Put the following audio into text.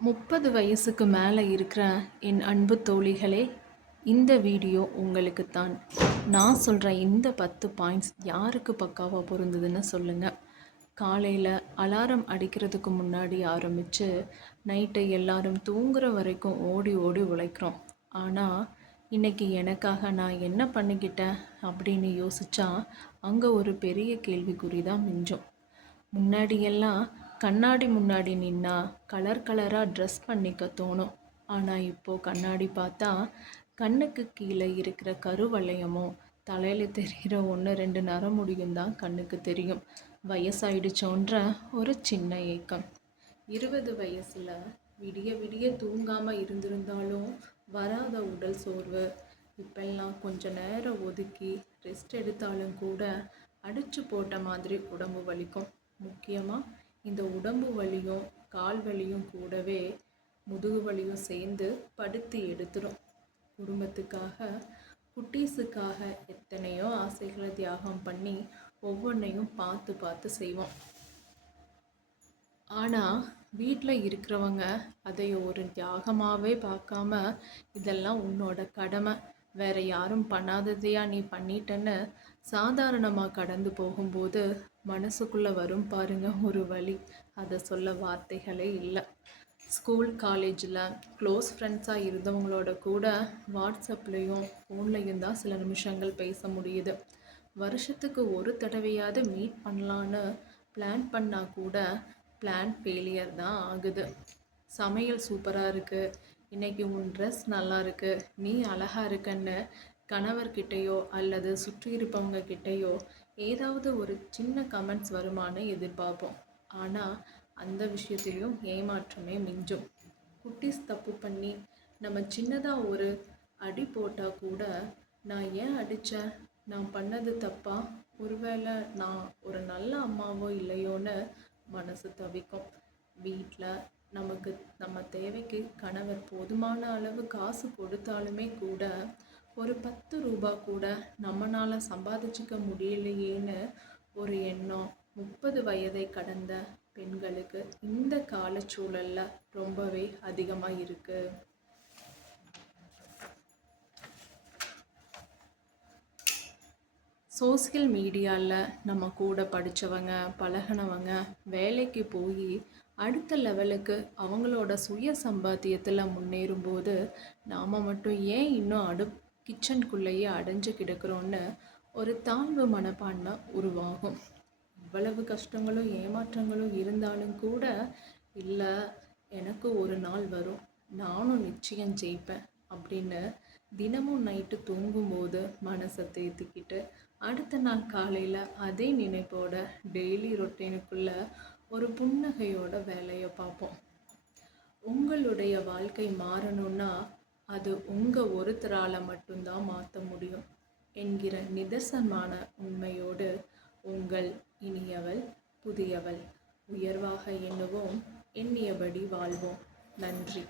30 வயசுக்கு மேலே இருக்கிற என் அன்பு தோழிகளே, இந்த வீடியோ உங்களுக்கு தான். நான் சொல்கிற இந்த 10 பாயிண்ட்ஸ் யாருக்கு பக்காவாக பொருந்ததுன்னு சொல்லுங்கள். காலையில் அலாரம் அடிக்கிறதுக்கு முன்னாடி ஆரம்பித்து நைட்டு எல்லாரும் தூங்குகிற வரைக்கும் ஓடி ஓடி உழைக்கிறோம். ஆனால் இன்றைக்கி எனக்காக நான் என்ன பண்ணிக்கிட்டேன் அப்படின்னு யோசித்தா அங்கே ஒரு பெரிய கேள்விக்குறி தான் மிஞ்சும். முன்னாடியெல்லாம் கண்ணாடி முன்னாடி நின்னா கலர் கலராக ட்ரெஸ் பண்ணிக்க தோணும். ஆனால் இப்போது கண்ணாடி பார்த்தா கண்ணுக்கு கீழே இருக்கிற கருவளையமும் தலையில் தெரிகிற 1-2 நரமுடியும் தான் கண்ணுக்கு தெரியும். வயசாயிடுச்சோன்ற ஒரு சின்ன ஏக்கம். 20 வயசில் விடிய விடிய தூங்காமல் இருந்திருந்தாலும் வராத உடல் சோர்வு. இப்பெல்லாம் கொஞ்ச நேரம் ஒதுக்கி ரெஸ்ட் எடுத்தாலும் கூட அடிச்சு போட்ட மாதிரி உடம்பு வலிக்கும். முக்கியமாக இந்த உடம்பு வலியும் கால் வலியும் கூடவே முதுகு வலியும் சேர்ந்து படுத்தி எடுத்துடும். குடும்பத்துக்காக குட்டீஸுக்காக எத்தனையோ ஆசைகளை தியாகம் பண்ணி ஒவ்வொன்றையும் பார்த்து பார்த்து செய்வோம். ஆனால் வீட்டில் இருக்கிறவங்க அதை ஒரு தியாகமாகவே பார்க்காம இதெல்லாம் உன்னோட கடமை, வேற யாரும் பண்ணாததையா நீ பண்ணிட்டேன்னு சாதாரணமாக கடந்து போகும்போது மனசுக்குள்ளே வரும் பாருங்க ஒரு வலி. அதை சொல்ல வார்த்தைகளே இல்லை. ஸ்கூல் காலேஜில் க்ளோஸ் ஃப்ரெண்ட்ஸாக இருந்தவங்களோட கூட வாட்ஸ்அப்லேயும் ஃபோன்லேயும் தான் சில நிமிஷங்கள் பேச முடியுது. வருஷத்துக்கு ஒரு தடவையாவது மீட் பண்ணலான்னு பிளான் பண்ணால் கூட பிளான் ஃபெயிலியர் தான் ஆகுது. சமையல் சூப்பராக இருக்குது, இன்றைக்கி உன் ட்ரெஸ் நல்லா இருக்குது, நீ அழகாக இருக்கன்னு கணவர்கிட்டையோ அல்லது சுற்றி இருப்பவங்க கிட்டேயோ ஏதாவது ஒரு சின்ன கமெண்ட்ஸ் வருமானு எதிர்பார்ப்போம். ஆனால் அந்த விஷயத்திலையும் ஏமாற்றமே மிஞ்சும். குட்டீஸ் தப்பு பண்ணி நம்ம சின்னதாக ஒரு அடி போட்டால் கூட நான் ஏன் அடித்தேன், நான் பண்ணது தப்பா, ஒருவேளை நான் ஒரு நல்ல அம்மாவோ இல்லையோன்னு மனசு தவிக்கும். வீட்டில் நமக்கு நம்ம தேவைக்கு கணவர் போதுமான அளவு காசு கொடுத்தாலுமே கூட ஒரு 10 ரூபா கூட நம்மளால் சம்பாதிச்சிக்க முடியலையேன்னு ஒரு எண்ணம் 30 வயதை கடந்த பெண்களுக்கு இந்த காலச்சூழலில் ரொம்பவே அதிகமாக இருக்குது. சோசியல் மீடியாவில் நம்ம கூட படித்தவங்க பழகினவங்க வேலைக்கு போய் அடுத்த லெவலுக்கு அவங்களோட சுய சம்பாத்தியத்தில் முன்னேறும்போது நாம் மட்டும் ஏன் இன்னும் கிச்சனுக்குள்ளேயே அடைஞ்சு கிடக்கிறோன்னு ஒரு தாழ்வு மனப்பான்மை உருவாகும். இவ்வளவு கஷ்டங்களும் ஏமாற்றங்களும் இருந்தாலும் கூட இல்லை, எனக்கு ஒரு நாள் வரும், நானும் நிச்சயம் ஜெயிப்பேன் அப்படின்னு தினமும் நைட்டு தூங்கும்போது மனசை தேத்திக்கிட்டு அடுத்த நாள் காலையில் அதே நினைப்போட டெய்லி ரொட்டீனுக்குள்ளே ஒரு புன்னகையோட வேலையை பார்ப்போம். உங்களுடைய வாழ்க்கை மாறணும்னா அது உங்கள் ஒருத்தரால் மட்டும்தான் மாற்ற முடியும் என்கிற நிதர்சனமான உண்மையோடு உங்கள் இனியவள் புதியவள். உயர்வாக எண்ணுவோம், எண்ணியபடி வாழ்வோம். நன்றி.